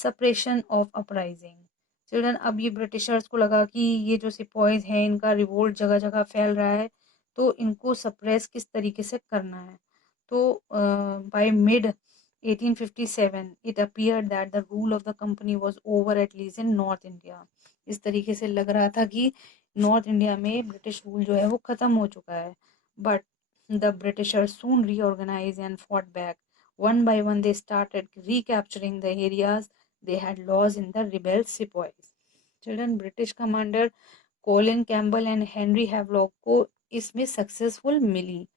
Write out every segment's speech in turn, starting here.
Suppression of uprising. Children, अब ये Britishers को लगा कि ये जो सिपॉइज हैं इनका रिवोल्ट जगह जगह फैल रहा है, तो इनको सप्रेस किस तरीके से करना है. तो by mid 1857 it appeared that the rule of the company was over, at least in North India. इस तरीके से लग रहा था कि नॉर्थ इंडिया में ब्रिटिश रूल जो है वो खत्म हो चुका है. But the Britishers soon reorganized and fought back. One by one they started recapturing the areas they had lost in the rebel sepoys. Children, British commander Colin Campbell and Henry Havelock को इसमें successful मिली.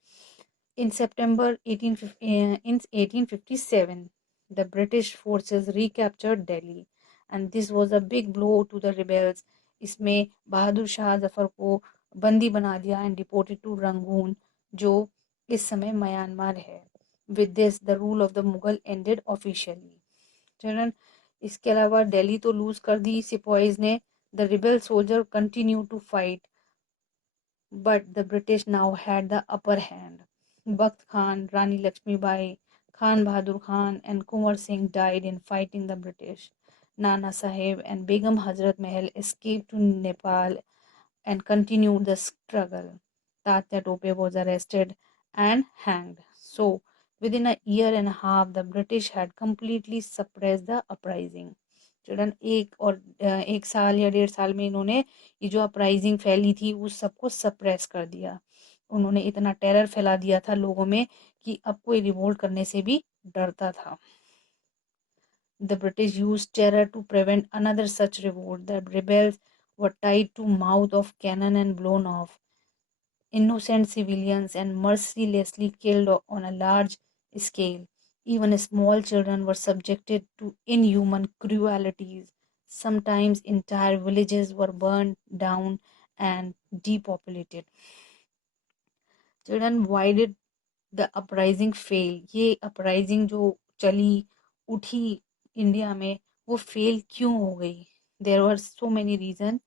In September 1857, the British forces recaptured Delhi, and this was a big blow to the rebels. इसमें बहादुर शाह जफर को बंदी बना दिया and deported to Rangoon, जो इस समय म्यांमार है. With this, the rule of the Mughal ended officially. Children, इसके अलावा दिल्ली तो लूज कर दी सिपॉइज ने. The rebel soldier continued to fight, but the British now had the upper hand. Bakht Khan, Rani Lakshmibai, Khan Bahadur Khan, and Kunwar Singh died in fighting the British. Nana Sahib and Begum Hazrat Mahal escaped to Nepal and continued the struggle. Tatya Tope was arrested and hanged. So, within a year and a half, the British had completely suppressed the uprising. Children, एक साल या 1.5 साल में इन्होंने ये जो uprising फैली थी उस सबको सप्रेस कर दिया. उन्होंने इतना टेरर फैला दिया था लोगों में कि अब कोई रिवोल्ट करने से भी डरता था. The British used terror to prevent another such revolt. The rebels were tied to mouth of cannon and blown off. Innocent civilians and mercilessly killed on a large scale. Even small children were subjected to inhuman cruelties. Sometimes entire villages were burned down and depopulated. Children, why did the uprising fail? ये uprising जो चली उठी India में, वो fail क्यों हो गई? There were so many reasons.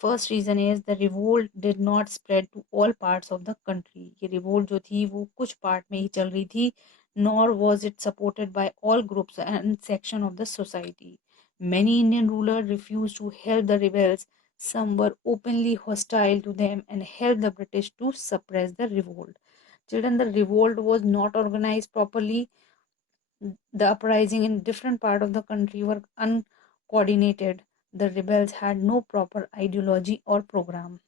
First reason is the revolt did not spread to all parts of the country. ये revolt जो थी वो कुछ part में ही चल रही थी, nor was it supported by all groups and section of the society. Many Indian rulers refused to help the rebels. Some were openly hostile to them and helped the British to suppress the revolt. Children, the revolt was not organized properly. The uprising in different parts of the country were uncoordinated. The rebels had no proper ideology or program,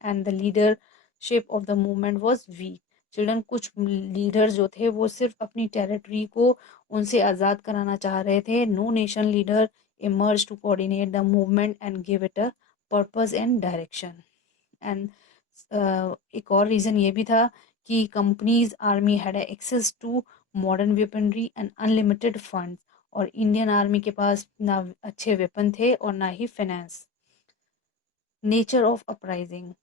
and the leadership of the movement was weak. Children, कुछ leaders जो थे वो सिर्फ अपनी territory को उनसे आज़ाद कराना चाह रहे थे. No nation leader emerged to coordinate the movement and give it a purpose and direction. And एक और रीज़न ये भी था कि companies army had access to modern weaponry and unlimited funds, और इंडियन आर्मी के पास ना अच्छे वेपन थे और ना ही finance. Nature of uprising.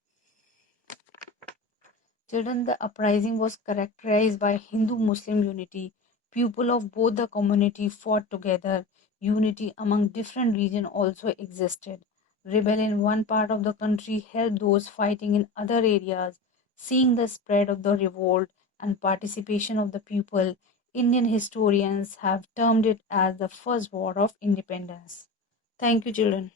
Children, the uprising was characterized by Hindu-Muslim unity. People of both the community fought together. Unity among different regions also existed. Rebel in one part of the country helped those fighting in other areas. Seeing the spread of the revolt and participation of the people, Indian historians have termed it as the first war of independence. Thank you, children.